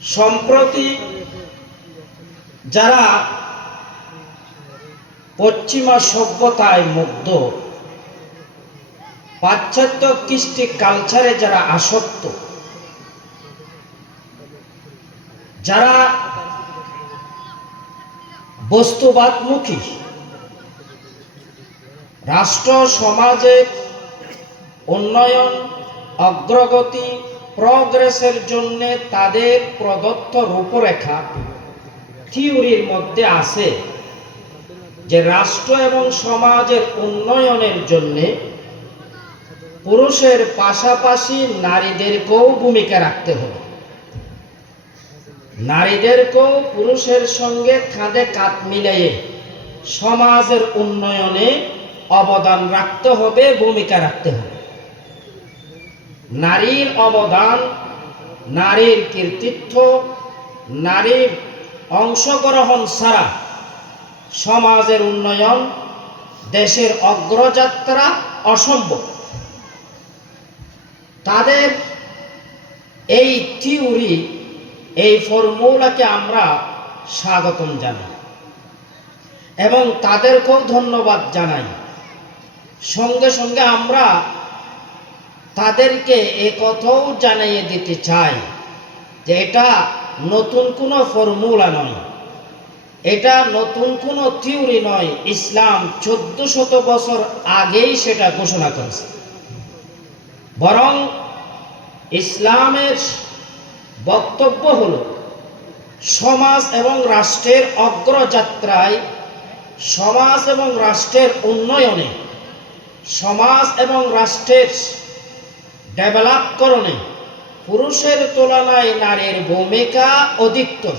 সম্প্রতি যারা পশ্চিমা সভ্যতায় মুগ্ধ, পাশ্চাত্য কৃষ্টি কালচারে যারা আসক্ত, যারা বস্তুবাদমুখী, রাষ্ট্র সমাজের উন্নয়ন, অগ্রগতি, প্রগ্রেসের জন্য তাদের প্রদত্ত রূপরেখা থিওরির মধ্যে আছে যে রাষ্ট্র এবং সমাজের উন্নয়নের জন্য পুরুষের পাশাপাশি নারীদেরকেও ভূমিকা রাখতে হবে, নারীদেরকেও পুরুষের সঙ্গে কাঁধে কাঁধ মিলিয়ে সমাজের উন্নয়নে অবদান রাখতে হবে, ভূমিকা রাখতে হবে। নারীর অবদান, নারীর কৃতিত্ব, নারীর অংশগ্রহণ ছাড়া সমাজের উন্নয়ন, দেশের অগ্রযাত্রা অসম্ভব। তাদের এই থিওরি, এই ফর্মুলাকে আমরা স্বাগতম জানাই এবং তাদেরকেও ধন্যবাদ জানাই। সঙ্গে সঙ্গে আমরা তাদেরকে একথাও জানিয়ে দিতে চাই যে এটা নতুন কোনো ফর্মুলা নয়, এটা নতুন কোনো থিওরি নয়। ইসলাম 1400 বছর আগেই সেটা ঘোষণা করেছে। বরং ইসলামের বক্তব্য হলো সমাজ এবং রাষ্ট্রের অগ্রযাত্রায়, সমাজ এবং রাষ্ট্রের উন্নয়নে, সমাজ এবং রাষ্ট্রের ডেভেলপকরণে পুরুষের তুলনায় নারীর ভূমিকা অধিকতর,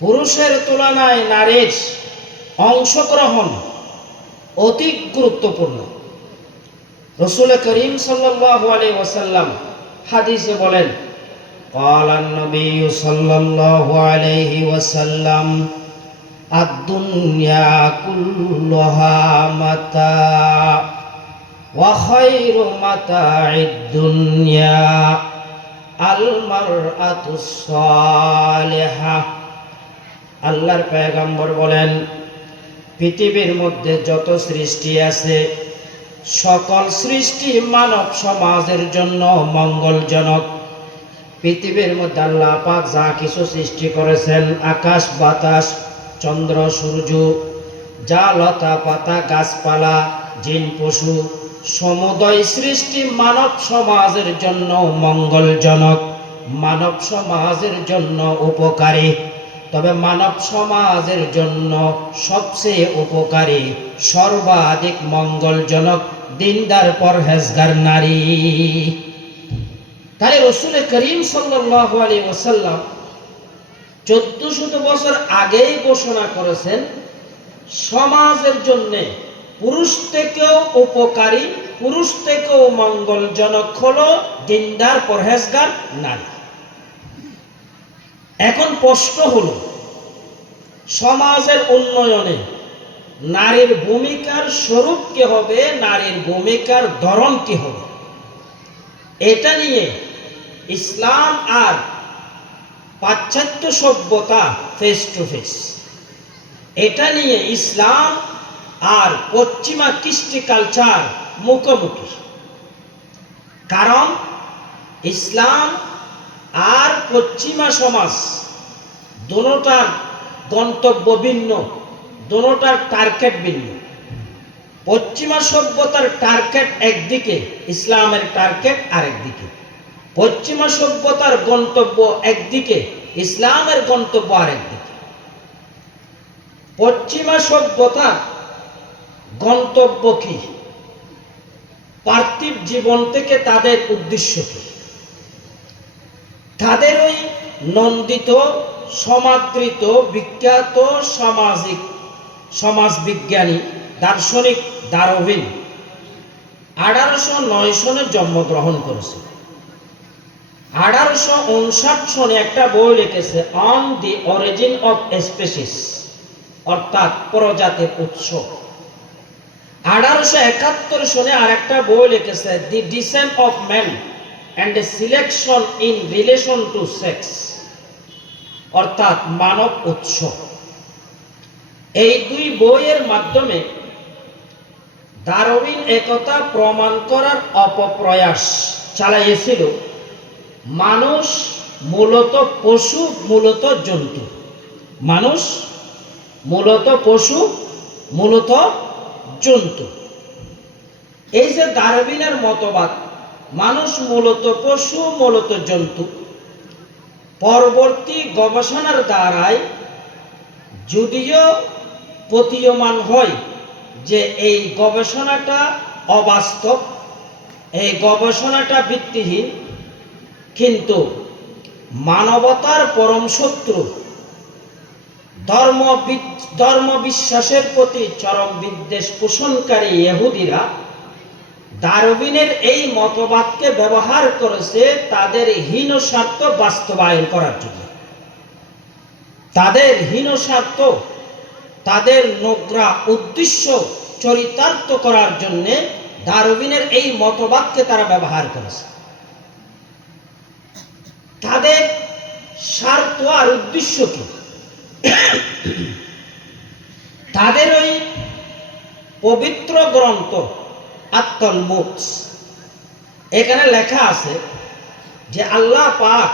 পুরুষের তুলনায় নারীর অংশগ্রহণ অধিক গুরুত্বপূর্ণ। রাসূল করিম সাল্লাল্লাহু আলাইহি ওয়াসাল্লাম হাদিসে বলেন, ক্বালান নবী সাল্লাল্লাহু আলাইহি ওয়াসাল্লাম, আদ-দুনিয়া কুল্লুহা মাতা ওয়া খায়রু মাতা'id দুনিয়া আল মারআতুস সালিহা। আল্লাহর পয়গম্বর বলেন, পৃথিবীর মধ্যে যত সৃষ্টি আছে সকল সৃষ্টি মানব সমাজের জন্য মঙ্গলজনক। পৃথিবীর মধ্যে আল্লাহ পাক যা কিছু সৃষ্টি করেছেন, আকাশ বাতাস, চন্দ্র সূর্য, যা লতা পাতা গাছপালা, জিন পশু, সমুদয় সৃষ্টি মানব সমাজের জন্য মঙ্গলজনক, মানব সমাজের জন্য উপকারী। তবে মানব সমাজের জন্য সবচেয়ে উপকারী, সর্বাধিক মঙ্গলজনক দিনদার পরহেজগার নারী। তাই রাসূল করিম সাল্লাল্লাহু আলাইহি ওয়াসাল্লাম 1400 বছর আগেই ঘোষণা করেছেন সমাজের জন্য পুরুষ থেকেও উপকারী, পুরুষ থেকেও মঙ্গলজনক হলো দিনদার পরহেজগার নারী। এখন প্রশ্ন হলো, সমাজের উন্নয়নে নারীর ভূমিকার স্বরূপ কি হবে, নারীর ভূমিকার ধরন কি হবে? এটা নিয়ে ইসলাম আর পাশ্চাত্য সভ্যতা ফেস টু ফেস। এটা নিয়ে ইসলাম আর পশ্চিমা কৃষ্টি কালচার মুখোমুখি। কারণ ইসলাম আর পশ্চিমা সমাজ দুটোটার গন্তব্য ভিন্ন, দুটোটার টার্গেট ভিন্ন। পশ্চিমা সভ্যতার টার্গেট একদিকে, ইসলামের টার্গেট আরেকদিকে। পশ্চিমা সভ্যতার গন্তব্য একদিকে, ইসলামের গন্তব্য আরেকদিকে। পশ্চিমা সভ্যতার গন্তব্য কি? পার্থিব জীবন থেকে তাদের উদ্দেশ্য কি? তাদের ওই নন্দিত, সমাদৃত, বিখ্যাত সমাজবিজ্ঞানী দার্শনিক ডারউইন 1809 সনে জন্মগ্রহণ করেছে। 1859 সনে একটা বই লিখেছে, on the origin of species, অর্থাৎ প্রজাতির উৎস। 1871 সনে আরেকটা বই লিখেছে, the descent of man, and selection in relation to sex, অর্থাৎ মানব উৎস। এই দুই বইয়ের মাধ্যমে ডারউইন একথা প্রমাণ করার অপপ্রয়াস চালাইয়েছিল, মানুষ মূলত পশু, মূলত জন্তু। মানুষ মূলত পশু, মূলত জন্তু। এই যে ডারউইনের মতবাদ, মানুষ মূলত পশু, মূলত জন্তু, পরবর্তী গবেষণার দ্বারাই যদিও প্রতীয়মান হয় যে এই গবেষণাটা অবাস্তব, এই গবেষণাটা ভিত্তিহীন, কিন্তু মানবতার পরম শত্রু ধর্ম বিশ্বাসের প্রতি চরম বিদ্বেষ পোষণকারী ইহুদিরা ডারউইনের এই মতবাদকে ব্যবহার করেছে তাদের হীন স্বার্থ বাস্তবায়ন করার জন্য। তাদের হীন স্বার্থ, তাদের নোংরা উদ্দেশ্য চরিতার্থ করার জন্য ডারউইনের এই মতবাদকে তারা ব্যবহার করেছে। তাদের স্বার্থ আর উদ্দেশ্য কি? তাদের ওই পবিত্র গ্রন্থ আত-তালমুদ, এখানে লেখা আছে যে আল্লাহ পাক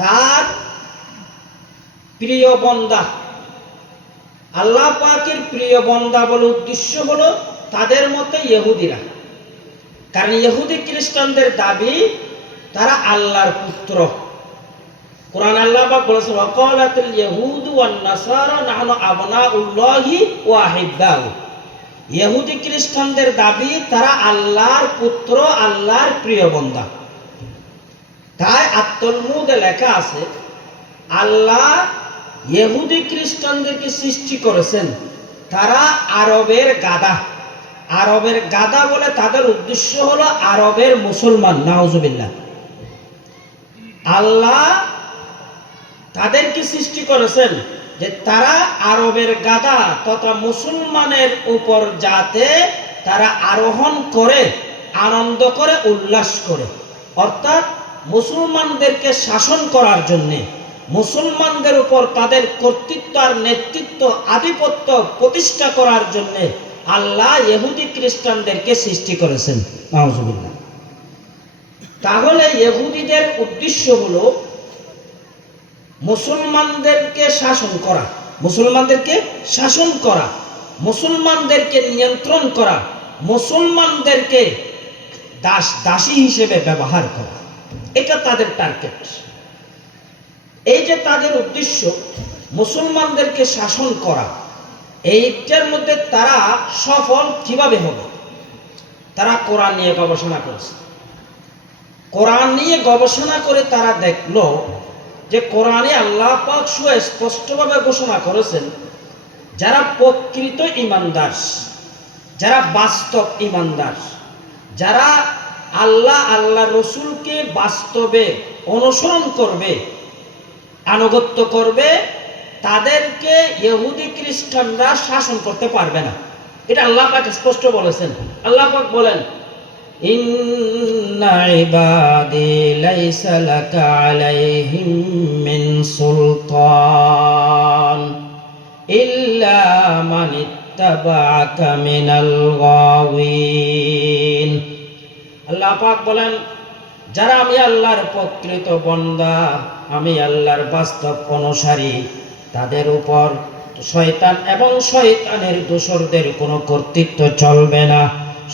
তার প্রিয় বান্দা, আল্লাহ পাকের প্রিয় বান্দা বলে উদ্দেশ্য হলো তাদের মতে ইহুদিরা। কারণ ইহুদি খ্রিস্টানদের দাবি তারা আল্লাহর পুত্র। কোরআন আল্লাহ পাক বলেছে ওয়াকালাতুল ইয়াহুদু ওয়ান নাসারা নাহনু আবনাউল্লাহি ওয়া আহিব্বাহু। ইহুদি খ্রিস্টানদের দাবি তারা আল্লাহর পুত্র, আল্লাহর প্রিয় বান্দা। তাই আত-তালমুদে লেখা আছে আল্লাহ ইহুদি খ্রিস্টানদেরকে সৃষ্টি করেছেন, তারা আরবের গাদা। আরবের গাদা বলে তাদের উদ্দেশ্য হলো আরবের মুসলমান। নাউজুবিল্লাহ। আল্লাহ তাদেরকে সৃষ্টি করেছেন যে তারা আরবের গাদা তথা মুসলমানের উপর যাতে তারা আরোহণ করে, আনন্দ করে, উল্লাস করে, অর্থাৎ মুসলমানদেরকে শাসন করার জন্যে, মুসলমানদের উপর তাদের কর্তৃত্ব আর নেতৃত্ব, আধিপত্য প্রতিষ্ঠা করার জন্য আল্লাহ ইহুদি খ্রিস্টানদেরকে সৃষ্টি করেছেন। নাউজুবিল্লাহ। তাহলে ইহুদিদের উদ্দেশ্য হলো মুসলমানদেরকে শাসন করা, মুসলমানদেরকে শাসন করা, মুসলমানদেরকে নিয়ন্ত্রণ করা, মুসলমানদেরকে দাসী হিসেবে ব্যবহার করা, এটা তাদের টার্গেট। এই যে তাদের উদ্দেশ্য মুসলমানদেরকে শাসন করা, এইটার মধ্যে তারা সফল কিভাবে হবে? তারা কোরআন নিয়ে গবেষণা করেছে। কোরআন নিয়ে গবেষণা করে তারা দেখলো যে কোরআনে আল্লাহ পাক সুস্পষ্টভাবে ঘোষণা করেছেন যারা প্রকৃত ঈমানদার, যারা বাস্তব ঈমানদার, যারা আল্লাহ রসুলকে বাস্তবে অনুসরণ করবে, আনুগত্য করবে, তাদেরকে ইহুদি খ্রিস্টানরা শাসন করতে পারবে না। এটা আল্লাহ পাক স্পষ্ট বলেছেন। আল্লাহ পাক বলেন ইন্না ইবাদি লাইসা লাকা আলাইহিম মিন সুলতান ইল্লা মান ইত্তাবাআকা মিনাল গাওয়িন। আল্লাহ পাক বলেন যারা আমি আল্লাহর প্রকৃত বান্দা, আমি আল্লাহর বাস্তব অনুসারী, তাদের উপর শয়তান এবং শয়তানের দোসরদের কোনো কর্তৃত্ব চলবে না।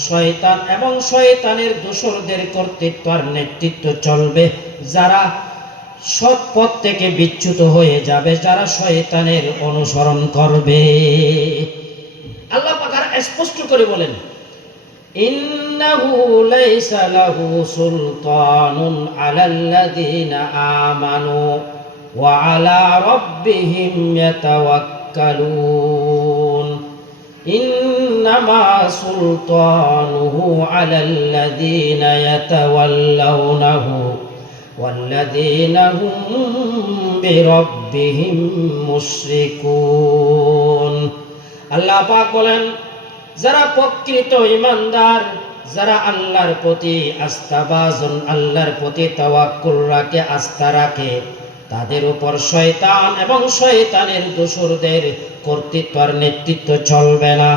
শয়তান এবং শয়তানের দোসরদের কর্তৃত্ব আর নেতৃত্ব চলবে যারা সৎ পথ থেকে বিচ্যুত হয়ে যাবে, যারা শয়তানের অনুসরণ করবে। আল্লাহ পাক আর স্পষ্ট করে বলেন ইন্নাহু লাইসা লাহু সুলতানুন আলাল্লাযীনা আমানু ওয়া আলা রাব্বিহিম ইয়াতাওয়াক্কালুন ইন্নামা সুলতানুহু আলাল্লাযীনা ইয়াতাওয়াল্লাউনাহু ওয়াল্লাযীনা হুম বিরাব্বিহিম মুশরিকুন। আল্লাহ পাক বলেন যারা প্রকৃত ঈমানদার যারা আল্লাহর প্রতি আস্থাভাজন, আল্লাহর প্রতি তাওয়াক্কুল রাখে, আস্থা রাখে, তাদের উপর শয়তান এবং শয়তানের দোসরদের কর্তৃত্ব আর নেতৃত্ব চলবে না।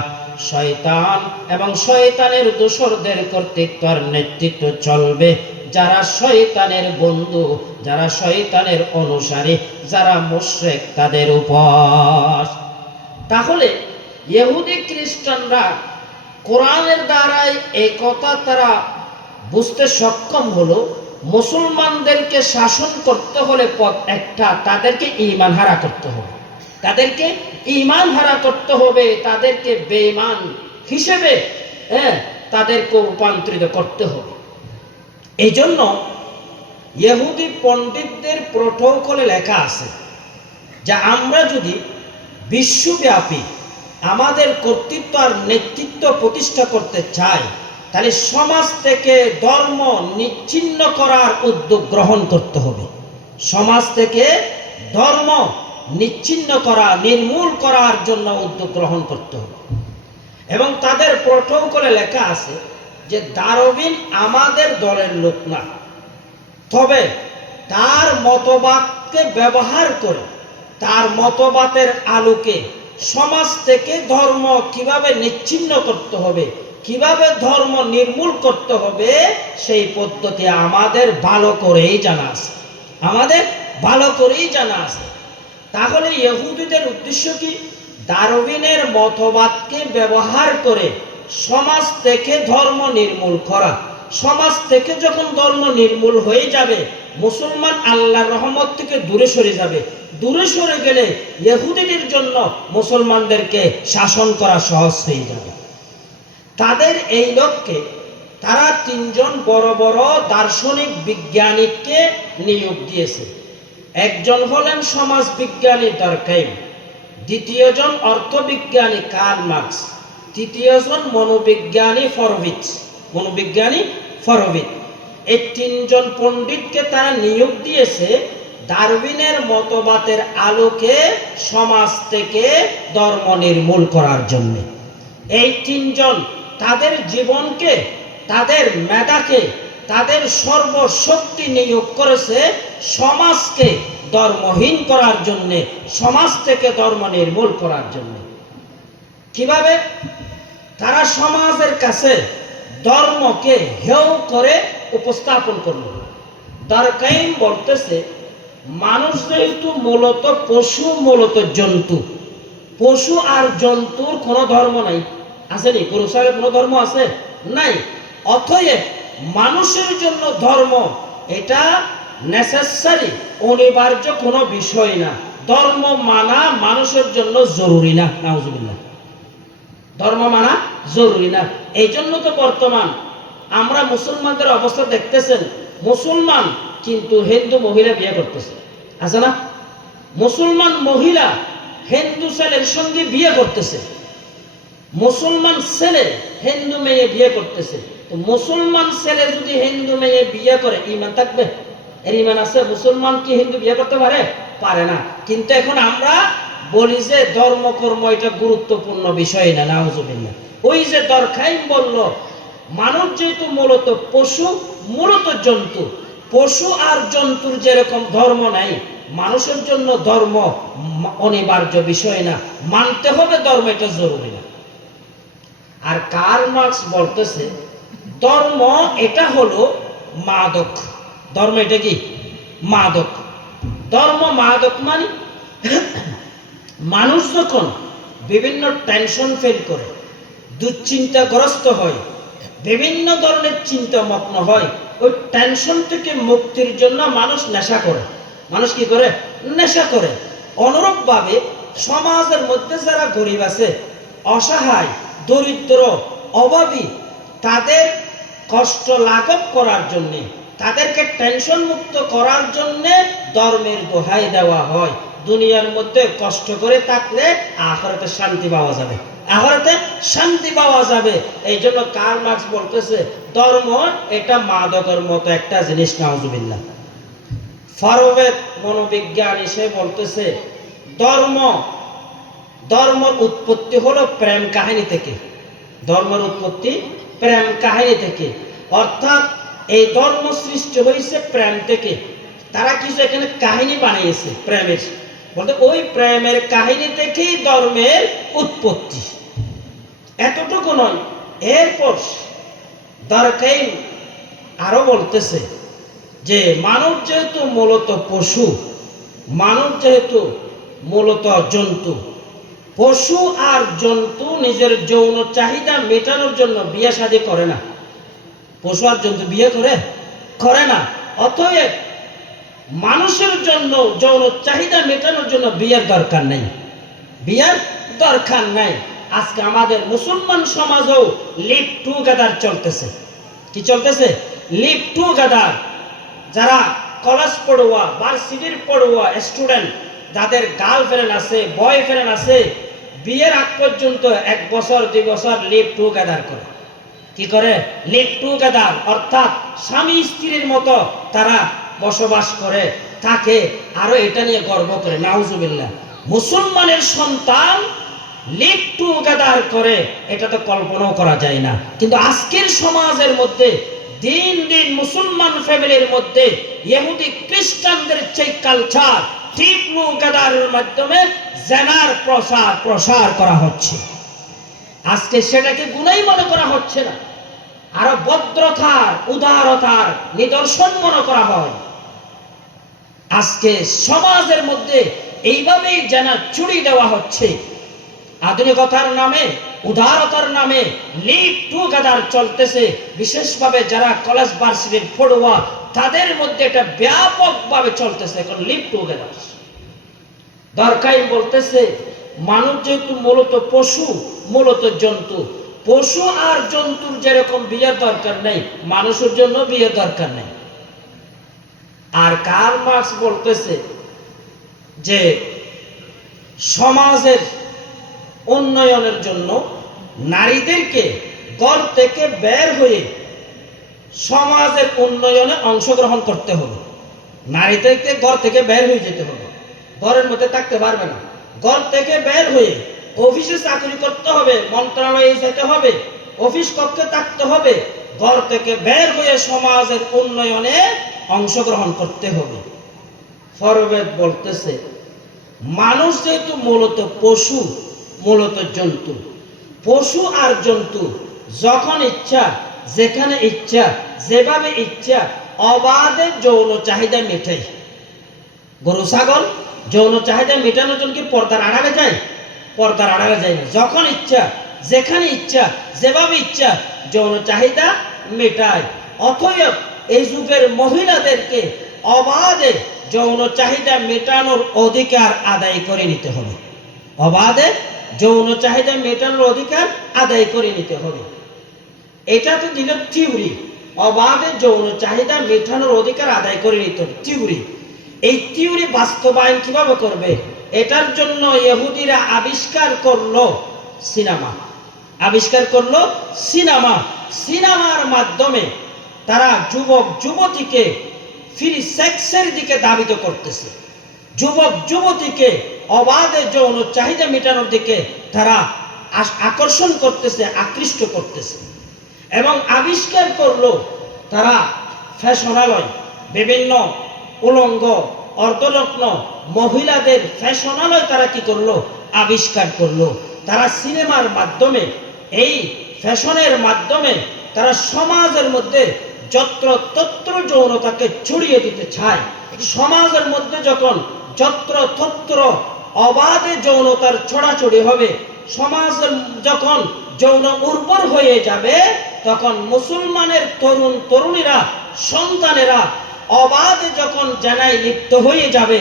শয়তান এবং শয়তানের দোসরদের কর্তৃত্ব আর নেতৃত্ব চলবে যারা শয়তানের বন্ধু, যারা শয়তানের অনুসারী, যারা মুশরিক তাদের উপর। তাহলে ইহুদি খ্রিস্টানরা কোরআনের দ্বারাই এই কথা তারা বুঝতে সক্ষম হলো, মুসলমানদেরকে শাসন করতে হলে পথ একটা, তাদেরকে ঈমান হারা করতে হবে, তাদেরকে ঈমান হারা করতে হবে, তাদেরকে বেঈমান হিসেবে তাদেরকে রূপান্তরিত করতে হবে। এই জন্য ইহুদি পণ্ডিতদের প্রটোকলে লেখা আছে যে আমরা যদি বিশ্বব্যাপী আমাদের কর্তৃত্ব আর নেতৃত্ব প্রতিষ্ঠা করতে চাই, তাহলে সমাজ থেকে ধর্ম নিচ্ছিন্ন করার উদ্যোগ গ্রহণ করতে হবে। সমাজ থেকে ধর্ম নিচ্ছিন্ন করা, নির্মূল করার জন্য উদ্যোগ গ্রহণ করতে হবে। এবং তাদের প্রটোকলে লেখা আছে যে ডারউইন আমাদের দলের লোক না, তবে তার মতবাদকে ব্যবহার করে, তার মতবাদের আলোকে সমাজ থেকে ধর্ম কিভাবে নিচ্ছিন্ন করতে হবে, কিভাবে ধর্ম নির্মূল করতে হবে, সেই পদ্ধতি আমাদের ভালো করেই জানা আছে, আমাদের ভালো করেই জানা আছে। তাহলে ইহুদিদের উদ্দেশ্য কি? ডারউইনের মতবাদকে ব্যবহার করে সমাজ থেকে ধর্ম নির্মূল করা। সমাজ থেকে যখন ধর্ম নির্মূল হয়ে যাবে, মুসলমান আল্লাহর রহমত থেকে দূরে সরে যাবে। দূরে সরে গেলে ইহুদিদের জন্য মুসলমানদেরকে শাসন করা সহজ হয়ে যাবে। তাদের এই লক্ষ্যে তারা তিনজন বড় বড় দার্শনিক বিজ্ঞানীকে নিয়োগ দিয়েছে। একজন হলেন সমাজ বিজ্ঞানী ডারকাইম, দ্বিতীয়জন অর্থবিজ্ঞানী কার্ল মার্কস, তৃতীয়জন মনোবিজ্ঞানী ফরোভিট। এই তিনজন পণ্ডিতকে তারা নিয়োগ দিয়েছে ডারউইনের মতবাদের আলোকে সমাজ থেকে ধর্ম নির্মূল করার জন্য। এই তিনজন তাদের জীবনকে, তাদের মেধাকে, তাদের সর্বশক্তি নিয়োগ করেছে সমাজকে ধর্মহীন করার জন্য, সমাজ থেকে ধর্ম নির্মূল করার জন্য। কিভাবে? তারা সমাজের কাছে ধর্মকে হেয় করে উপস্থাপন করল। ডারকাইম বলতেছে মানুষ যেহেতু মূলত পশু, মূলত জন্তু, পশু আর জন্তুর কোনো ধর্ম নাই, আসেনি? গরু ছাগলের কোনো ধর্ম আছে? নাই। অতএব মানুষের জন্য ধর্ম এটা নেসেসারি, অনিবার্য কোনো বিষয় না। ধর্ম মানা মানুষের জন্য জরুরি না। নাউজুবিল্লাহ, ধর্ম মানা জরুরি না। এই জন্য তো বর্তমান আমরা মুসলমানদের অবস্থা দেখতেছেন, মুসলমান কিন্তু হিন্দু মহিলা বিয়ে করতেছে, আছে না? মুসলমান মহিলা হিন্দু ছেলের সঙ্গে বিয়ে করতেছে, মুসলমান ছেলে হিন্দু মেয়ে বিয়ে করতেছে। তো মুসলমান ছেলে যদি হিন্দু মেয়ে বিয়ে করে, ঈমান থাকবে? এর ঈমান আছে? মুসলমান কি হিন্দু বিয়ে করতে পারে? পারে না। কিন্তু এখন আমরা বলি যে ধর্মকর্ম এটা গুরুত্বপূর্ণ বিষয় না। নাউজুবিল্লাহ। ওই যে ডারকাইম বলল মানুষ যেহেতু মূলত পশু, মূলত জন্তু, পশু আর জন্তুর যেরকম ধর্ম নাই, মানুষের জন্য ধর্ম অনিবার্য বিষয় না, মানতে হবে ধর্ম, এটা জরুরি না। আর কার্ল মার্কস বলতেছে ধর্ম এটা হলো মাদক। ধর্ম এটা কি? মাদক। ধর্ম মাদক মানে মানুষ যখন বিভিন্ন টেনশন ফিল করে, দুশ্চিন্তাগ্রস্ত হয়, বিভিন্ন ধরনের চিন্তা মগ্ন হয়, ওই টেনশন থেকে মুক্তির জন্য মানুষ নেশা করে। মানুষ কি করে? নেশা করে। অনুরূপভাবে সমাজের মধ্যে যারা গরিব আছে, অসহায়, দরিদ্র, অভাবী, তাদের কষ্ট লাঘব করার জন্যে, তাদেরকে টেনশন মুক্ত করার জন্যে ধর্মের দোহাই দেওয়া হয়। দুনিয়ার মধ্যে কষ্ট করে থাকলে আখিরাতে শান্তি পাওয়া যাবে, আখিরাতে শান্তি পাওয়া যাবে। এই জন্য কার্ল মার্কস বলতেছে ধর্ম এটা মাদকের মতো একটা জিনিস। নাউজুবিল্লাহ। ফরোভিট মনোবিজ্ঞানী, সে বলতেছে ধর্মের উৎপত্তি হলো প্রেম কাহিনী থেকে। ধর্মের উৎপত্তি প্রেম কাহিনী থেকে, অর্থাৎ এই ধর্ম সৃষ্টি হয়েছে প্রেম থেকে। তারা কিছু এখানে কাহিনী বানিয়েছে প্রেমের, বলতে ওই প্রেমের কাহিনী থেকেই ধর্মের উৎপত্তি, এতটুকু নয়। এরপর দারকাইন আরো বলতেছে যে মানুষ যেহেতু মূলত পশু, মানুষ যেহেতু মূলত জন্তু, পশু আর জন্তু নিজের যৌন চাহিদা মেটানোর জন্য বিয়ে শাদী করে না। পশু আর জন্তু বিয়ে করে না। অতএব মানুষের জন্য যৌন চাহিদা মেটানোর জন্য বিয়ের দরকার নেই, বিয়ের দরকার নেই। আজকে আমাদের মুসলমান সমাজেও লিভ টুগেদার চলতেছে। কি চলতেছে? Live together. যারা কলেজ পড়ুয়া, ভার্সিটির পড়ুয়া স্টুডেন্ট, যাদের গার্লফ্রেন্ড আছে, বয়ফ্রেন্ড আছে, বিয়ের আগ পর্যন্ত 1 বছর 2 বছর লিভ টুগেদার করে। কি করে? লিভ টুগেদার, অর্থাৎ স্বামী স্ত্রীর মতো তারা বসবাস করে থাকে, আরো এটা নিয়ে গর্ব করে। নাউজুবিল্লাহ। মুসলমানের সন্তান লিভ টুগেদার করে, এটা তো কল্পনাও করা যায় না। কিন্তু আজকের সমাজের মধ্যে দিন দিন মুসলমান ফ্যামিলির মধ্যে ইহুদি খ্রিস্টানদের যে কালচার, লিভ টুগেদারের মাধ্যমে জেনার প্রসার করা হচ্ছে। আজকে সেটাকে গুনাই মনে করা হচ্ছে না, আরো ভদ্রতার উদারতার নিদর্শন মনে করা হয়। আজকে সমাজের মধ্যে এইভাবেই জেনা চুরি দেওয়া হচ্ছে। আধুনিকতার নামে, উদারতার নামে লিভ টুগেদার চলতেছে। বিশেষভাবে যারা কলেজ ভার্সিটির পড়ুয়া, তাদের মধ্যে এটা ব্যাপকভাবে চলতেছে এখন লিভ টুগেদার। দারকাইন বলতেছে মানুষ যেহেতু মূলত পশু, মূলত জন্তু, পশু আর জন্তুর যেরকম বিয়ের দরকার নেই, মানুষের জন্য বিয়ের দরকার নেই। আর কার্ল মার্কস বলতেছে যে সমাজের উন্নয়নের জন্য নারীদেরকে ঘর থেকে বের হয়ে সমাজের উন্নয়নে অংশগ্রহণ করতে হবে। নারীদেরকে ঘর থেকে বের হয়ে যেতে হবে, ঘরের মধ্যে থাকতে পারবে না। ঘর থেকে বের হয়ে অফিসে চাকরি করতে হবে, মন্ত্রণালয়ে যেতে হবে, অফিস কক্ষে থাকতে হবে। ঘর থেকে বের হয়ে সমাজের উন্নয়নে অংশগ্রহণ করতে হবে। ফরওয়েড বলতেছে মানুষ যেহেতু মূলত পশু, মূলত জন্তু, পশু আর জন্তু যখন ইচ্ছা, যেখানে ইচ্ছা, যেভাবে ইচ্ছা অবাধে যৌন চাহিদা মেটায়। গরু ছাগল যৌন চাহিদা মেটানোর জন্য কি পর্দার আড়ালে যায়? পর্দার আড়ালে যায় না। যখন ইচ্ছা, যেখানে ইচ্ছা, যেভাবে ইচ্ছা যৌন চাহিদা মেটায়। অতএব এই যুগের মহিলাদেরকে অবাধে যৌন চাহিদা মেটানোর অধিকার আদায় করে নিতে হবে। অবাধে যৌন চাহিদা মেটানোর অধিকার আদায় করে নিতে হবে। এটা তো দিল থিওরি, অবাধে যৌন চাহিদা মেটানোর অধিকার আদায় করে নিতে হবে, থিওরি। এই থিওরি বাস্তবায়ন কিভাবে করবে? এটার জন্য ইহুদিরা আবিষ্কার করলো সিনেমা। আবিষ্কার করলো সিনেমা। সিনেমার মাধ্যমে তারা যুবক যুবতীকে ফ্রি সেক্সের দিকে ধাবিত করতেছে। যুবক যুবতীকে অবাধে যৌন চাহিদা মেটানোর দিকে তারা আকর্ষণ করতেছে, আকৃষ্ট করতেছে। এবং আবিষ্কার করলো তারা ফ্যাশনালয়, বিভিন্ন উলঙ্গ অর্ধনগ্ন মহিলাদের ফ্যাশনালয় তারা কি করলো? আবিষ্কার করলো। তারা সিনেমার মাধ্যমে, এই ফ্যাশনের মাধ্যমে তারা সমাজের মধ্যে যত্র তত্র যৌনতাকে ছড়িয়ে দিতে চায়। সমাজের মধ্যে যখন যত্র তত্র অবাধে যৌনতার ছড়াছড়ি হবে, সমাজের যখন যৌন উর্বর হয়ে যাবে, তখন মুসলমানের তরুণ তরুণীরা, সন্তানেরা অবাধে যখন জেনায় লিপ্ত হয়ে যাবে,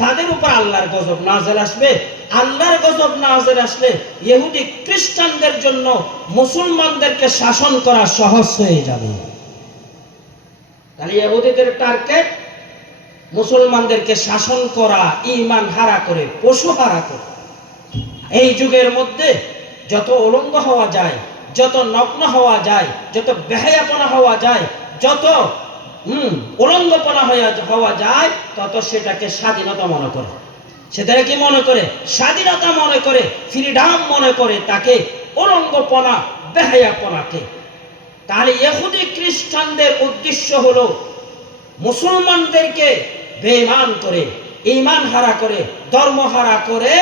তাদের উপর আল্লাহর গজব নাযিল আসবে। আল্লাহর গজব নাযিল আসলে ইহুদি খ্রিস্টানদের জন্য মুসলমানদেরকে শাসন করা সহজ হয়ে যাবে। তাহলে ইহুদিদের টার্গেট মুসলমানদেরকে শাসন করা, ঈমান হারা করে, পশু হারা করে। এই যুগের মধ্যে যত উলঙ্গ হওয়া যায়, যত নগ্ন হওয়া যায়, যত বেহায়াপনা হওয়া যায়, যত উলঙ্গপনা হওয়া যায়, তত সেটাকে স্বাধীনতা মনে করে। সেটাকে কি মনে করে? স্বাধীনতা মনে করে, ফ্রিডম মনে করে। তাকে উলঙ্গপনা, বেহায়াপনাকে তাহলে ইহুদি খ্রিস্টানদের উদ্দেশ্য হলো মুসলমানদেরকে বেঈমান করে, ঈমান হারা করে, ধর্ম হারা করে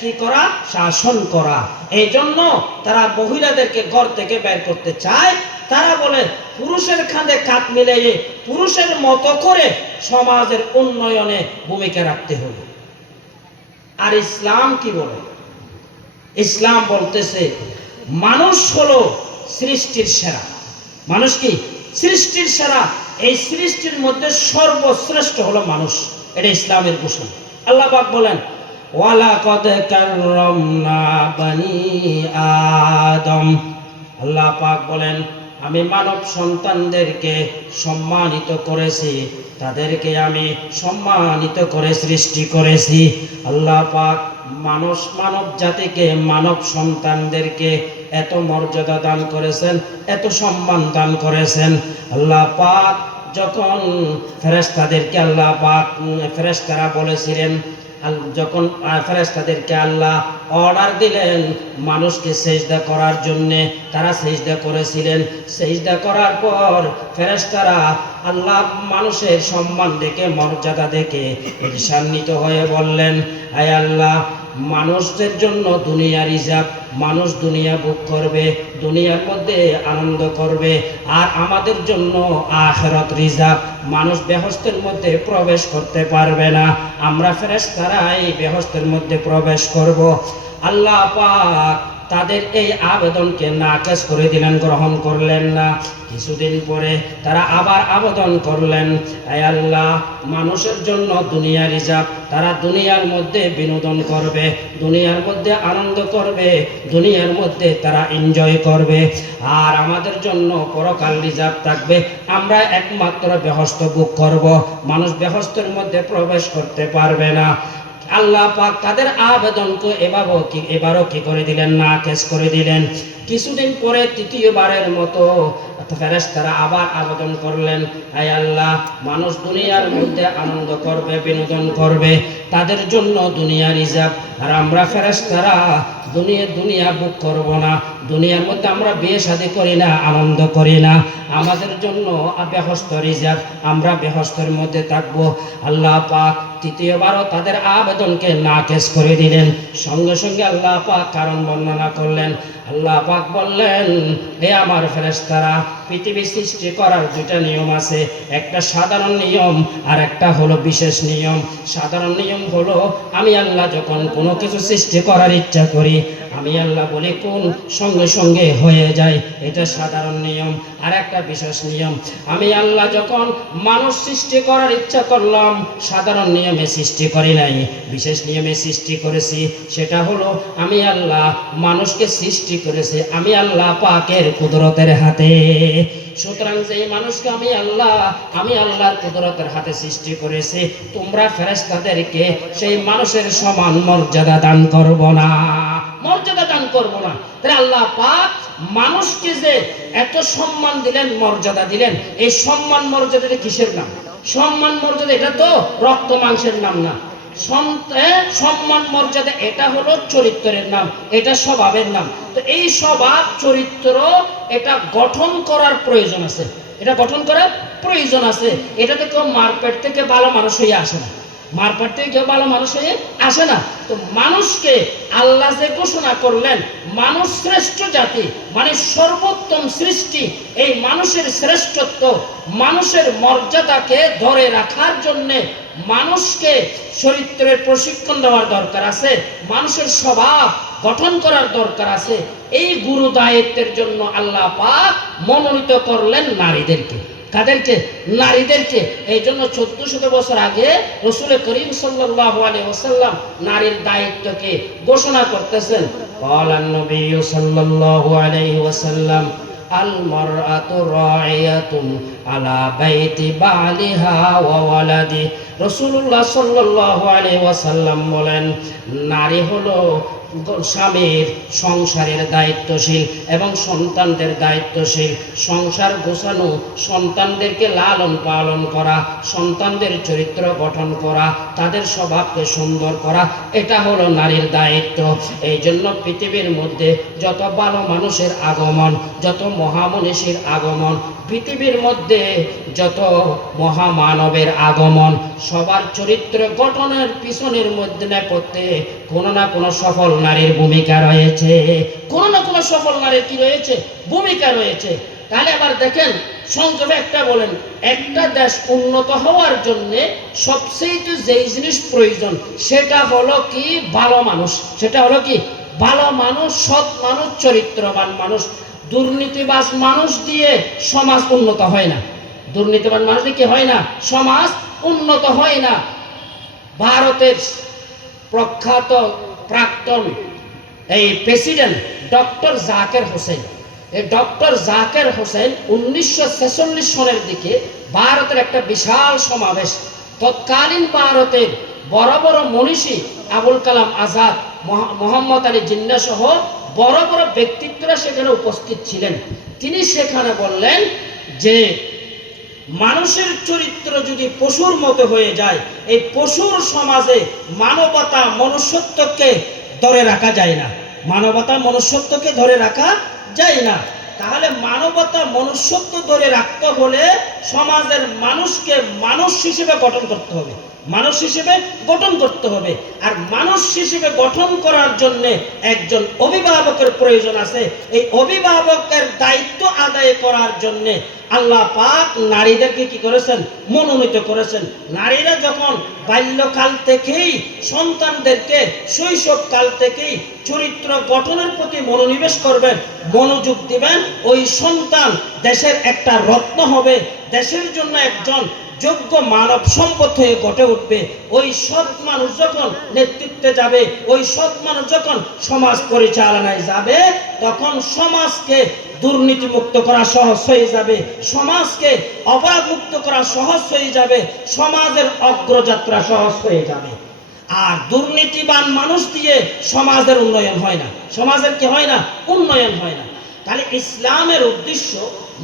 কি করা? শাসন করা। এই জন্য তারা মহিলাদেরকে ঘর থেকে বের করতে চায়। তারা বলে পুরুষের কাঁধে কাঁধ মিলিয়ে পুরুষের মতো করে সমাজের উন্নয়নে ভূমিকা রাখতে হবে। আর ইসলাম কি বলে? ইসলাম বলতেছে মানুষ হলো সৃষ্টির সেরা। মানুষ কি? সৃষ্টির সেরা। এই সৃষ্টির মধ্যে সর্বশ্রেষ্ঠ হলো মানুষ। এটা ইসলামের ঘোষণা। আল্লাহ পাক বলেন ওয়ালাকাদ কাররামনা বানি আদম। আল্লাহ পাক বলেন আমি মানব সন্তানদেরকে সম্মানিত করেছি, তাদেরকে আমি সম্মানিত করে সৃষ্টি করেছি। আল্লাহ পাক মানব জাতিকে, মানব সন্তানদেরকে এত মর্যাদা দান করেছেন, এত সম্মান দান করেছেন। আল্লাহ পাক যখন ফেরেশতাদেরকে আল্লাহ পাক ফেরেশতারা বলেছিলেন, যখন ফেরেশতাদেরকে আল্লাহ অর্ডার দিলেন মানুষকে সেজদা করার জন্য, তারা সেজদা করেছিলেন। সেজদা করার পর ফেরেশতারা আল্লাহ মানুষের সম্মান দেখে, মর্যাদা দেখে ঈর্ষান্বিত হয়ে বললেন, আয় আল্লাহ, মানুষদের জন্য দুনিয়া রিজার্ভ, মানুষ দুনিয়া ভোগ করবে, দুনিয়ার মধ্যে আনন্দ করবে, আর আমাদের জন্য আখিরাত রিজার্ভ, মানুষ বেহেশতের মধ্যে প্রবেশ করতে পারবে না, আমরা ফেরেশতারা এই বেহেশতের মধ্যে প্রবেশ করব। আল্লাহ পাক তাদের এই আবেদনকে নাকচ করে দিলেন, গ্রহণ করলেন না। কিছুদিন পরে তারা আবার আবেদন করলেন, আয় আল্লাহ, মানুষের জন্য দুনিয়া রিজার্ভ, তারা দুনিয়ার মধ্যে বিনোদন করবে, দুনিয়ার মধ্যে আনন্দ করবে, দুনিয়ার মধ্যে তারা এনজয় করবে, আর আমাদের জন্য পরকাল রিজার্ভ থাকবে, আমরা একমাত্র বেহেশত ভোগ করব, মানুষ বেহেশতের মধ্যে প্রবেশ করতে পারবে না। আল্লাহ পাক তাদের আবেদনকে এবারও কি করে দিলেন? নাকচ করে দিলেন। কিছুদিন পরে তৃতীয়বারের মতো ফেরেশতারা আবার আবেদন করলেন, আয় আল্লাহ, মানুষ দুনিয়ার মধ্যে আনন্দ করবে, বিনোদন করবে, তাদের জন্য দুনিয়া রিজার্ভ, আর আমরা ফেরেশতারা দুনিয়া ভোগ করব না, দুনিয়ার মধ্যে আমরা বিয়ে শাদী করি না, আনন্দ করি না, আমাদের জন্য বেহেশত রিজার্ভ, আমরা বেহেশতের মধ্যে থাকবো। আল্লাহ পাক তৃতীয়বারও তাদের আবেদনকে নাকচ করে দিলেন। সঙ্গে সঙ্গে আল্লাহ পাক কারণ বর্ণনা করলেন। আল্লাহ পাক বললেন, হে আমার ফেরেশতারা, পৃথিবী সৃষ্টি করার দুইটা নিয়ম আছে, একটা সাধারণ নিয়ম আর একটা হলো বিশেষ নিয়ম। সাধারণ নিয়ম হলো আমি আল্লাহ যখন কোনো কিছু সৃষ্টি করার ইচ্ছা করি, আমি আল্লাহ বলি কোন, সঙ্গে সঙ্গে হয়ে যায়, এটা সাধারণ নিয়ম। আর একটা বিশেষ নিয়ম, আমি আল্লাহ যখন মানুষ সৃষ্টি করার ইচ্ছা করলাম, সাধারণ নিয়মে সৃষ্টি করি নাই, বিশেষ নিয়মে সৃষ্টি করেছি। সেটা হলো আমি আল্লাহ মানুষকে সৃষ্টি করেছি আমি আল্লাহ পাকের কুদরতের হাতে। সুতরাং যেই মানুষকে আমি আল্লাহর কুদরতের হাতে সৃষ্টি করেছি, তোমরা ফেরেশতাদেরকে সেই মানুষের সমান মর্যাদা দান করব না, মর্যাদা দান করব না। তাহলে আল্লাহ পাক মানুষকে যে এত সম্মান দিলেন, মর্যাদা দিলেন, এই সম্মান মর্যাদাটা কিসের নাম? সম্মান মর্যাদা এটা তো রক্ত মাংসের নাম না। সম্মান মর্যাদা এটা হলো চরিত্রের নাম, এটা স্বভাবের নাম। তো এই স্বভাব চরিত্র এটা গঠন করার প্রয়োজন আছে, এটা গঠন করার প্রয়োজন আছে। এটাতে কেউ মারপেট থেকে ভালো মানুষ হয়ে আসে না, মারপেট থেকে কেউ ভালো মানুষ হয়ে আসে না। তো মানুষকে আল্লাহ যে ঘোষণা করলেন মানুষ শ্রেষ্ঠ জাতি, মানে সর্বোত্তম সৃষ্টি, এই মানুষের শ্রেষ্ঠত্ব, মানুষের মর্যাদাকে ধরে রাখার জন্যে মানুষকে চরিত্রের প্রশিক্ষণ দেওয়ার দরকার আছে, মানুষের স্বভাব গঠন করার দরকার আছে। এই গুরু দায়িত্বের জন্য আল্লাহ পাক মনোনীত করলেন নারীদেরকে। কাদেরকে? নারীদেরকে। এই জন্য 1400 বছর আগে রাসূল করিম সাল্লাল্লাহু আলাইহি ওয়াসাল্লাম নারীর দায়িত্বকে ঘোষণা করতেছেন। ক্বালান নবী সাল্লাল্লাহু আলাইহি ওয়াসাল্লাম আল মারআতু রাইয়াতুন আলা বাইতি বালিহা ওয়া ওয়ালাদি। রাসূলুল্লাহ সাল্লাল্লাহু আলাইহি ওয়াসাল্লাম বলেন, নারী হলো স্বামীর সংসারের দায়িত্বশীল এবং সন্তানদের দায়িত্বশীল, সংসার গোছানো, সন্তানদেরকে লালন পালন করা, সন্তানদের চরিত্র গঠন করা, তাদের স্বভাবকে সুন্দর করা, এটা হলো নারীর দায়িত্ব। এই জন্য পৃথিবীর মধ্যে যত ভালো মানুষের আগমন, যত মহামনীষীর আগমন, পৃথিবীর মধ্যে যত মহামানবের আগমন, সবার চরিত্র গঠনের পিছনের মধ্যে নেপথ্যে কোনো না কোনো সফল নারীর ভূমিকা রয়েছে। কোনো না কোনো সফল নারীর কি রয়েছে? ভূমিকা রয়েছে। তাহলে আবার দেখেন, সংক্ষেপে একটা বলেন, একটা দেশ উন্নত হওয়ার জন্য সবচেয়ে যেই জিনিস প্রয়োজন সেটা হলো কি? ভালো মানুষ। সেটা হলো কি? ভালো মানুষ, সৎ মানুষ, চরিত্রবান মানুষ। দুর্নীতিবাজ মানুষ দিয়ে সমাজ উন্নত হয় না। দুর্নীতিবান মানুষ দিয়ে কি হয় না? সমাজ উন্নত হয় না। ভারতের প্রখ্যাত প্রাক্তন এই প্রেসিডেন্ট ডক্টর জাকির হোসেন, এই ডক্টর জাকির হোসেন 1946 সনের দিকে ভারতের একটা বিশাল সমাবেশ, তৎকালীন ভারতের বড় বড় মনীষী আবুল কালাম আজাদ, মোহাম্মদ আলী জিন্নাহ সহ বড় বড় ব্যক্তিত্বরা সেখানে উপস্থিত ছিলেন। তিনি সেখানে বললেন যে মানুষের চরিত্র যদি পশুর মতো হয়ে যায়, এই পশুর সমাজে মানবতা মনুষ্যত্বকে ধরে রাখা যায় না। মানবতা মনুষ্যত্বকে ধরে রাখা যায় না। তাহলে মানবতা মনুষ্যত্ব ধরে রাখতে হলে সমাজের মানুষকে মানুষ হিসেবে গঠন করতে হবে। মানুষ হিসেবে গঠন করতে হবে। আর মানুষ হিসেবে গঠন করার জন্য একজন অভিভাবকের প্রয়োজন আছে। এই অভিভাবকের দায়িত্ব আদায় করার জন্য আল্লাহ পাক নারীদেরকে কি করেছেন? মনোনীত করেছেন। নারীরা যখন বাল্যকাল থেকেই সন্তানদেরকে শৈশবকাল থেকেই চরিত্র গঠনের প্রতি মনোনিবেশ করবেন, মনোযোগ দিবেন, ওই সন্তান দেশের একটা রত্ন হবে, দেশের জন্য একজন যোগ্য মানব সম্পদ হয়ে গড়ে উঠবে। ওই সৎ মানুষ যখন নেতৃত্বে যাবে, ওই সৎ মানুষ যখন সমাজ পরিচালনায় যাবে, তখন সমাজকে দুর্নীতিমুক্ত করা সহজ হয়ে যাবে, সমাজকে অপরাধমুক্ত করা সহজ হয়ে যাবে, সমাজের অগ্রযাত্রা সহজ হয়ে যাবে। আর দুর্নীতিবান মানুষ দিয়ে সমাজের উন্নয়ন হয় না। সমাজের কি হয় না? উন্নয়ন হয় না। তাহলে ইসলামের উদ্দেশ্য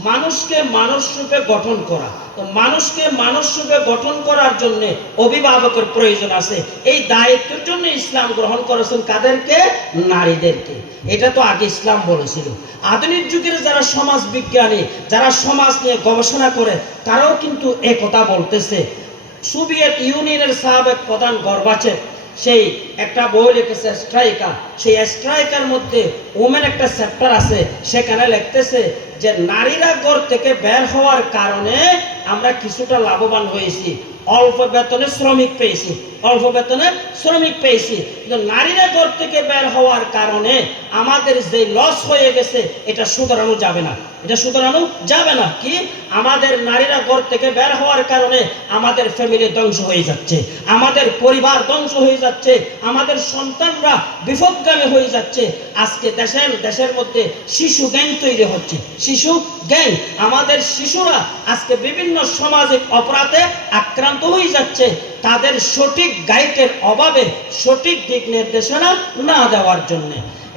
মানুষকে মানুষ রূপে গঠন করা। তো মানুষকে মানুষ রূপে গঠন করার জন্য অভিভাবকের প্রয়োজন আছে। এই দায়িত্বের জন্য ইসলাম গ্রহণ করেছেন কাদেরকে? নারীদেরকে। এটা তো আগে ইসলাম বলেছিল। আধুনিক যুগের যারা সমাজ বিজ্ঞানী, যারা সমাজ নিয়ে গবেষণা করে, তারাও কিন্তু এই কথা বলতেছে। সোভিয়েত ইউনিয়নের সাবেক প্রধান গর্বাচেভ সেই একটা বই লিখেছে স্ট্রাইকার। সেই স্ট্রাইকার মধ্যে ওমেন একটা চ্যাপ্টার আছে, সেখানে লিখতেছে যে নারীরা ঘর থেকে বের হওয়ার কারণে আমরা কিছুটা লাভবান হয়েছি, অল্প বেতনে শ্রমিক পেয়েছি, অল্প বেতনে শ্রমিক পেয়েছি। কিন্তু নারীরা ঘর থেকে বের হওয়ার কারণে আমাদের যে লস হয়ে গেছে এটা শুধরানো যাবে না। এটা শুধরানো যাবে না। কি? আমাদের নারীরা ঘর থেকে বের হওয়ার কারণে আমাদের ফ্যামিলি ধ্বংস হয়ে যাচ্ছে, আমাদের পরিবার ধ্বংস হয়ে যাচ্ছে, আমাদের সন্তানরা বিপদগামী হয়ে যাচ্ছে। আজকে দেশের মধ্যে শিশু গ্যাং তৈরি হচ্ছে। শিশু গ্যাং, আমাদের শিশুরা আজকে বিভিন্ন সামাজিক অপরাধে আক্রান্ত হয়ে যাচ্ছে, তাদের সঠিক গাইডের অভাবে, সঠিক দিক নির্দেশনা না দেওয়ার জন্য।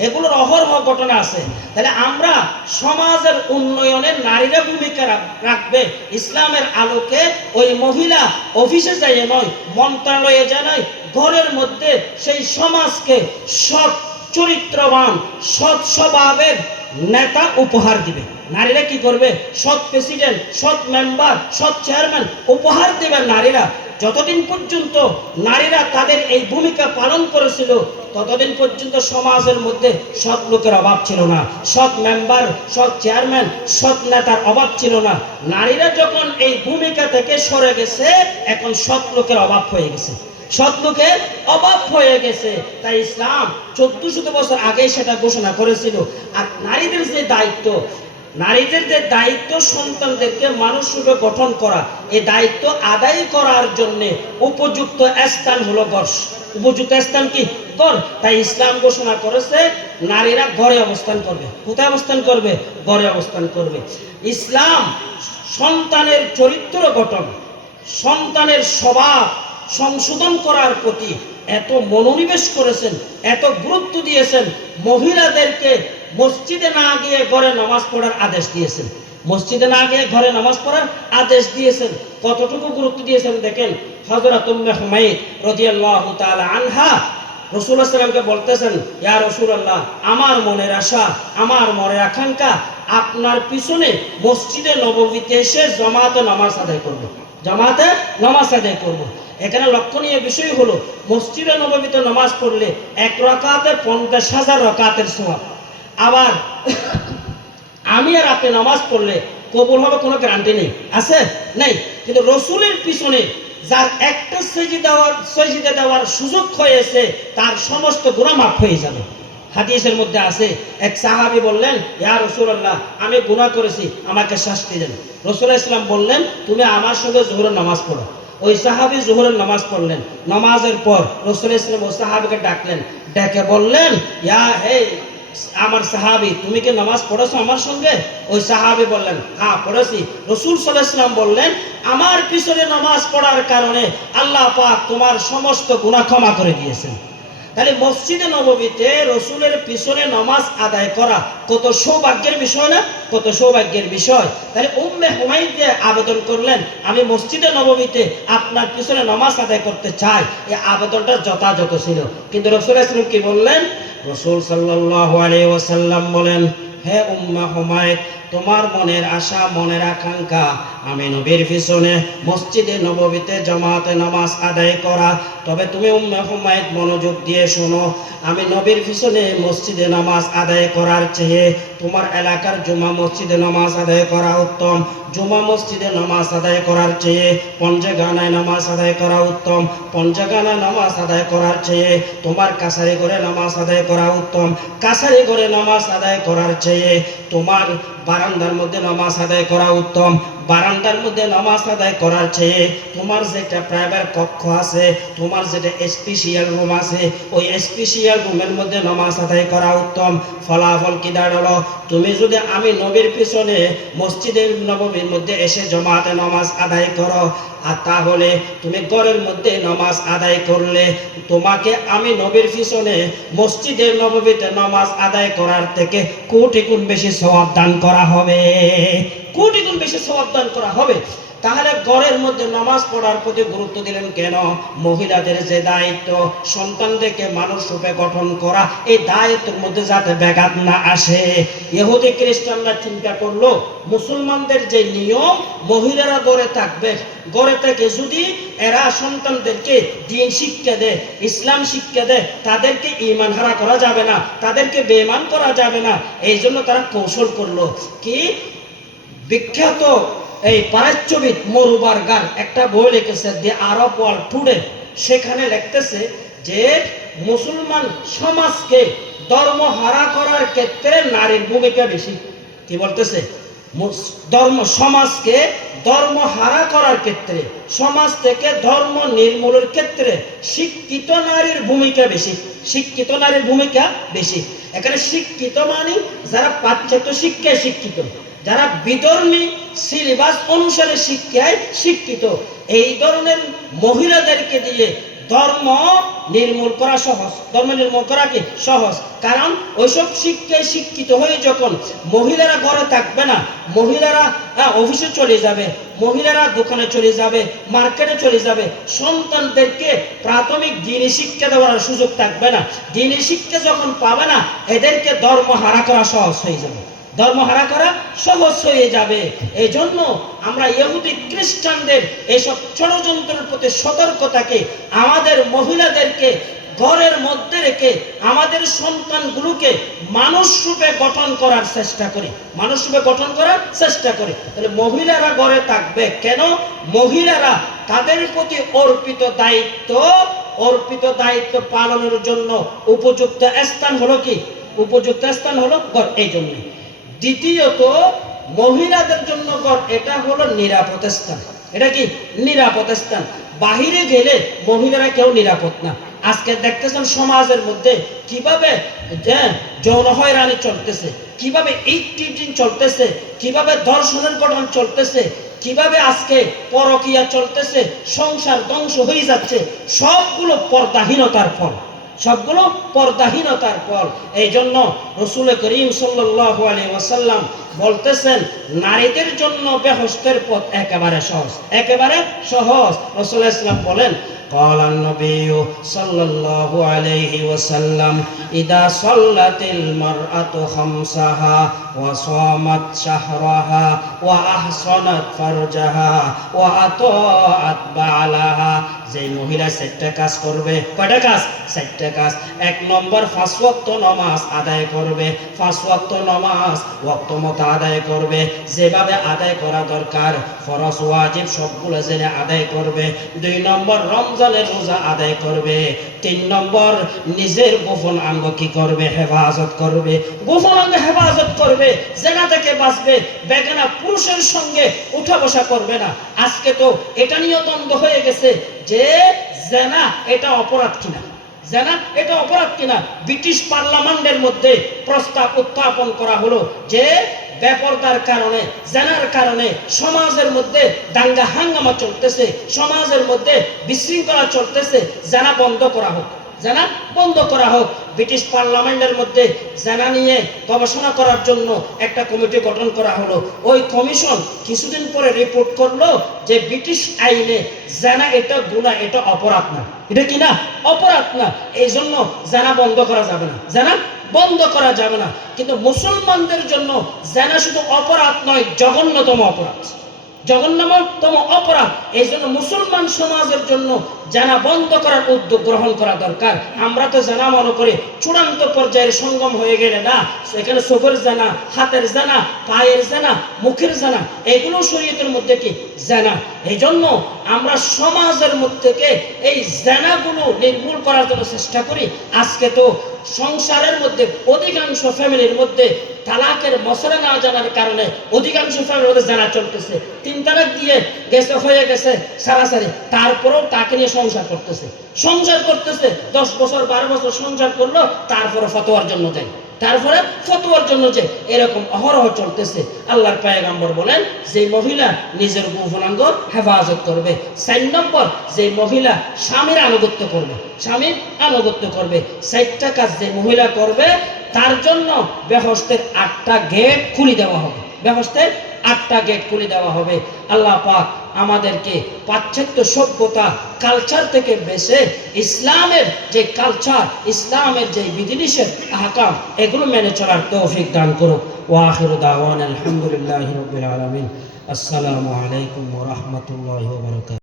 এগুলোর অহরহ ঘটনা আছে। তাহলে আমরা সমাজের উন্নয়নে নারীরা ভূমিকা রাখবে ইসলামের আলোকে। ওই মহিলা অফিসে যাইয়ে নয়, মন্ত্রণালয়ে যায় নয়, ঘরের মধ্যে সেই সমাজকে সৎ চরিত্রবান, সৎ স্বভাবের নেতা উপহার দিবে। নারীরা কি করবে? সৎ প্রেসিডেন্ট, সৎ মেম্বার, সৎ চেয়ারম্যান উপহার দেবেন নারীরা। যতদিন পর্যন্ত নারীরা তাদের এই ভূমিকা পালন করেছিল, ততদিন পর্যন্ত সমাজের মধ্যে সৎ লোকের অভাব ছিল না, সৎ মেম্বার, সৎ চেয়ারম্যান, সৎ নেতার অভাব ছিল না। নারীরা যখন এই ভূমিকা থেকে সরে গেছে, এখন সৎ লোকের অভাব হয়ে গেছে, সৎ লোকের অভাব হয়ে গেছে। তাই ইসলাম 1400 বছর আগে সেটা ঘোষণা করেছিল। আর নারীদের যে দায়িত্ব সন্তানদেরকে মানুষ রূপে গঠন করা, এই দায়িত্ব আদায় করার জন্য উপযুক্ত স্থান হলো ঘর। উপযুক্ত স্থান কি? ঘর। তাই ইসলাম ঘোষণা করেছে নারীরা ঘরে অবস্থান করবে। কোথায় অবস্থান করবে? ঘরে অবস্থান করবে। ইসলাম সন্তানের চরিত্র গঠন, সন্তানের স্বভাব, সংশোধন করার প্রতি এত মনোনিবেশ করেছেন, এত গুরুত্ব দিয়েছেন, মহিলাদেরকে মসজিদে না গিয়ে ঘরে নামাজ পড়ার আদেশ দিয়েছেন, মসজিদে না গিয়ে ঘরে নামাজ পড়ার আদেশ দিয়েছেন। কতটুকু গুরুত্ব দিয়েছেন দেখেন। হযরত উম্মে হুমাইদ রাদিয়াল্লাহু তাআলা আনহা রাসূলুল্লাহ সাল্লাল্লাহু আলাইহি ওয়াসাল্লামকে বলতেছেন, ইয়া রাসূলুল্লাহ, আমার মনের আশা, আমার মনের আকাঙ্ক্ষা আপনার পিছনে মসজিদে নববীতে এসে জামাতে নামাজ আদায় করব, জামাতে নামাজ আদায় করব। এখানে লক্ষণীয় বিষয় হলো মসজিদে নববীতে নামাজ পড়লে এক রাকাতে 50,000 রাকাতের সওয়াব। আবার আমি আর আপনি নামাজ পড়লে কবুল হবে কোনো গ্যারান্টি নেই, আছে নেই। কিন্তু রসুলের পিছনে যার একটা সেজদা দেওয়ার সুযোগ হয়েছে তার সমস্ত গুনাহ মাফ হয়ে যাবে। হাদিসের মধ্যে আছে, এক সাহাবী বললেন, ইয়া রাসূলুল্লাহ, আমি গুনাহ করেছি, আমাকে শাস্তি দেন। রাসূলুল্লাহ সাল্লাল্লাহু আলাইহি ওয়াসাল্লাম বললেন, তুমি আমার সঙ্গে যোহরের নামাজ পড়ো। ওই সাহাবী যোহরের নামাজ পড়লেন। নামাজের পর রাসূলুল্লাহ সাল্লাল্লাহু আলাইহি ওয়াসাল্লাম ওই সাহাবীকে ডাকলেন, ডেকে বললেন, ইয়া হে আমার সাহাবী, তুমি কি নামাজ পড়েছো আমার সঙ্গে? ওই সাহাবী বললেন, হ্যাঁ পড়েছি। রাসূল সাল্লাল্লাহু আলাইহি ওয়াসাল্লাম বললেন, আমার পিছনে নামাজ পড়ার কারণে আল্লাহ পাক তোমার সমস্ত গুনাহ ক্ষমা করে দিয়েছেন। তাহলে মসজিদে নববীতে রসুলের পিছনে নামাজ আদায় করা কত সৌভাগ্যের বিষয় না, কত সৌভাগ্যের বিষয়। তাহলে উম্মে হুমাইদ যে আবেদন করলেন, আমি মসজিদে নববীতে আপনার পিছনে নামাজ আদায় করতে চাই, এই আবেদনটা যথাযথ ছিল। কিন্তু রাসূল সাল্লাল্লাহু আলাইহি ওয়াসাল্লাম কি বললেন? রাসূল সাল্লাল্লাহু আলাইহি ওয়াসাল্লাম বলেন, হে উম্মে হুমাইদ, তোমার মনের আশা, মনের আকাঙ্ক্ষা আমি নবীর পিছনে মসজিদে নববীতে জামাতে নামাজ আদায় করা। তবে তুমি উম্মে হুমাইদ মনোযোগ দিয়ে শোনো, আমি নবীর পিছনে মসজিদে নামাজ আদায় করার চেয়ে তোমার এলাকার জুমা মসজিদে নামাজ আদায় করা উত্তম। জুমা মসজিদে নামাজ আদায় করার চেয়ে পঞ্জগানায় নামাজ আদায় করা উত্তম। পঞ্জগানায় নামাজ আদায় করার চেয়ে তোমার কাছারি ঘরে নামাজ আদায় করা উত্তম। কাছারি ঘরে নামাজ আদায় করার চেয়ে তোমার বারান্দার মধ্যে নামাজ আদায় করা উত্তম। বারান্দার মধ্যে নামাজ আদায় করার চেয়ে তোমার যেটা প্রাইভেট কক্ষ আছে, তোমার যেটা স্পেশাল রুম আছে, ওই স্পেশাল রুমের মধ্যে নামাজ আদায় করা উত্তম। ফলাফল কি দাঁড়ালো? তুমি যদি আমি নবীর পিছনে মসজিদের নববীর মধ্যে এসে জামাতে নামাজ আদায় করো, আর তাহলে তুমি ঘরের মধ্যে নামাজ আদায় করলে তোমাকে আমি নবীর পিছনে মসজিদের নববীতে নামাজ আদায় করার থেকে কোটি গুণ বেশি সওয়াব দান করা হবে, কোটি গুণ বেশি সওয়াব দান করা হবে। তাহলে ঘরের মধ্যে নামাজ পড়ার প্রতি গুরুত্ব দিলেন কেন? মহিলাদের যে দায়িত্ব সন্তানদেরকে মানুষ রূপে গঠন করা, এই দায়িত্বের মধ্যে যাতে ব্যাঘাত না আসে। ইহুদি খ্রিস্টানরা চিন্তা করলো, মুসলমানদের যে নিয়ম মহিলারা ঘরে থাকবে, ঘরে থেকে যদি এরা সন্তানদেরকে দ্বীন শিক্ষা দেয়, ইসলাম শিক্ষা দেয়, তাদেরকে ঈমান হারা করা যাবে না, তাদেরকে বেঈমান করা যাবে না। এই জন্য তারা কৌশল করলো কি, বিখ্যাত এই প্রাচ্যবিদ মোরুবার্গার একটা বই লিখেছে, দি আরব ওয়ার্ল্ড টুডে। সেখানে লিখতেছে যে মুসলমান সমাজকে ধর্ম হারা করার ক্ষেত্রে নারীর ভূমিকা বেশি। কি বলতেছে? ধর্ম সমাজকে ধর্ম হারা করার ক্ষেত্রে, সমাজ থেকে ধর্ম নির্মূলের ক্ষেত্রে শিক্ষিত নারীর ভূমিকা বেশি, শিক্ষিত নারীর ভূমিকা বেশি। এখানে শিক্ষিত মানে যারা পাশ্চাত্য শিক্ষায় শিক্ষিত, যারা বিধর্মী সিলেবাস অনুসারে শিক্ষায় শিক্ষিত, এই ধরনের মহিলাদেরকে দিয়ে ধর্ম নির্মূল করা সহজ। ধর্ম নির্মূল করা কি সহজ? কারণ ওইসব শিক্ষায় শিক্ষিত হয়ে যখন মহিলারা ঘরে থাকবে না, মহিলারা অফিসে চলে যাবে, মহিলারা দোকানে চলে যাবে, মার্কেটে চলে যাবে, সন্তানদেরকে প্রাথমিক দ্বীনি শিক্ষা দেওয়ার সুযোগ থাকবে না। দ্বীনি শিক্ষা যখন পাবে না, এদেরকে ধর্ম হারা করা সহজ হয়ে যাবে, ধর্ম হারা করা সহজ হয়ে যাবে। এই জন্য আমরা ইহুদি খ্রিস্টানদের এইসব ষড়যন্ত্রের প্রতি সতর্কতাকে আমাদের মহিলাদেরকে ঘরের মধ্যে রেখে আমাদের সন্তানগুলোকে মানুষ রূপে গঠন করার চেষ্টা করি, মানুষ রূপে গঠন করার চেষ্টা করি। তাহলে মহিলারা ঘরে থাকবে কেন? মহিলারা তাদের প্রতি অর্পিত দায়িত্ব পালনের জন্য উপযুক্ত স্থান হলো কি? উপযুক্ত স্থান হলো ঘর। এই জন্য দ্বিতীয়ত মহিলাদের জন্য ঘর এটা হলো নিরাপদ স্থান। এটা কি? নিরাপদ স্থান। বাহিরে গেলে মহিলারা কেউ নিরাপদ না। আজকে দেখতেছেন সমাজের মধ্যে কিভাবে যৌন হয়রানি চলতেছে, কিভাবে ইটিজিং চলতেছে, কিভাবে ধর্ষণের ঘটনা চলতেছে, কিভাবে আজকে পরকীয়া চলতেছে, সংসার ধ্বংস হয়ে যাচ্ছে, সবগুলো পর্দাহীনতার ফল, সবগুলো পর্দাহীনতার ফল। এই জন্য রাসূল করিম সাল্লাল্লাহু আলাইহি ওয়াসাল্লাম বলতেছেন, নারীদের জন্য বেহেশতের পথ একেবারে সহজ, একেবারে সহজ। রাসূল ইসলাম বলেন, قال النبي صلى الله عليه وسلم إذا صلت المرأة خمسها وصامت شهرها وأحصنت فرجها وأطاعت بعلها, যে মহিলা 4টা কাজ করবে, কয়টা কাজ? 4টা কাজ। 1 নম্বর 5 ওয়াক্ত নামাজ আদায় করবে, 5 ওয়াক্ত নামাজ ওয়াক্ত মতো আদায় করবে, যেভাবে আদায় করা দরকার, ফরজ ওয়াজিব সবগুলো জেনে আদায় করবে। 2 নম্বর রমজানের রোজা আদায় করবে। 3 নম্বর নিজের গোপন অঙ্গ কি করবে? হেফাজত করবে, গোপন অঙ্গ হেফাজত করবে, জেনা থেকে বাঁচবে, বেগানা পুরুষের সঙ্গে উঠা বসা করবে না। আজকে তো এটা নিয়ে দ্বন্দ্ব হয়ে গেছে যে জেনা এটা অপরাধ কিনা, জেনা এটা অপরাধ কিনা। ব্রিটিশ পার্লামেন্টের মধ্যে প্রস্তাব উত্থাপন করা হলো যে বেপরদার কারণে, জেনার কারণে সমাজের মধ্যে দাঙ্গা হাঙ্গামা চলতেছে, সমাজের মধ্যে বিশৃঙ্খলা চলতেছে, জেনা বন্ধ করা হোক, জেনা বন্ধ করা হোক। ব্রিটিশ পার্লামেন্টের মধ্যে জেনা নিয়ে গবেষণা করার জন্য একটা কমিটি গঠন করা হলো। ওই কমিশন কিছুদিন পরে রিপোর্ট করলো যে ব্রিটিশ আইনে জেনা এটা গুনাহ, এটা অপরাধ না, এটা কি না? অপরাধ না। এই জন্য জেনা বন্ধ করা যাবে না, জেনা বন্ধ করা যাবে না। কিন্তু মুসলমানদের জন্য জেনা শুধু অপরাধ নয়, জঘন্যতম অপরাধ, জঘন্যতম অপরাধ। এই জন্য মুসলমান সমাজের জন্য জানা বন্ধ করার উদ্যোগ গ্রহণ করা দরকার। আমরা তো জানা মনে করি চূড়ান্ত পর্যায়ের সঙ্গম হয়ে গেলে না, সেখানে চোখের জানা, হাতের জানা, পায়ের জানা, মুখের জানা, এগুলো শরীয়তের মধ্যে কি জানা। এই জন্য আমরা সমাজের মধ্যে থেকে এই জানাগুলো নির্মূল করার জন্য চেষ্টা করি। আজকে তো সংসারের মধ্যে অধিকাংশ ফ্যামিলির মধ্যে তালাকের মশলা না জানার কারণে অধিকাংশ ফ্যামিলির মধ্যে জানা চলতেছে। 3 তালাক দিয়ে গেছে, হয়ে গেছে সারাসারি, তারপরেও তাকে নিয়ে সংসার করতেছে, সংসার করতেছে। 10 বছর 12 বছর সংসার করলো, তারপরে ফতোয়ার জন্য যায়, তারপরে ফতোয়ার জন্য যে এরকম অহরহ চলতেছে। আল্লাহর পয়গম্বর বলেন, যে মহিলা নিজের গোপনাঙ্গ হেফাজত করবে। 4 নম্বর, যে মহিলা স্বামীর আনুগত্য করবে, স্বামীর আনুগত্য করবে। 4টা কাজ যে মহিলা করবে তার জন্য বেহেশতের 8টা গেট খুলে দেওয়া হবে, বেহেশতের 8টা গেট খুলে দেওয়া হবে। আল্লাহ পাক আমাদেরকে পাশ্চাত্য সভ্যতা কালচার থেকে বেঁচে ইসলামের যে কালচার, ইসলামের যে বিধিনিষেধ আহকাম, এগুলো মেনে চলার তৌফিক দান করুক। ওয়া আখিরু দাওয়ানা আলহামদুলিল্লাহি রাব্বিল আলামিন। আসসালামু আলাইকুম ওয়া রাহমাতুল্লাহি ওয়া বারাকাতুহু।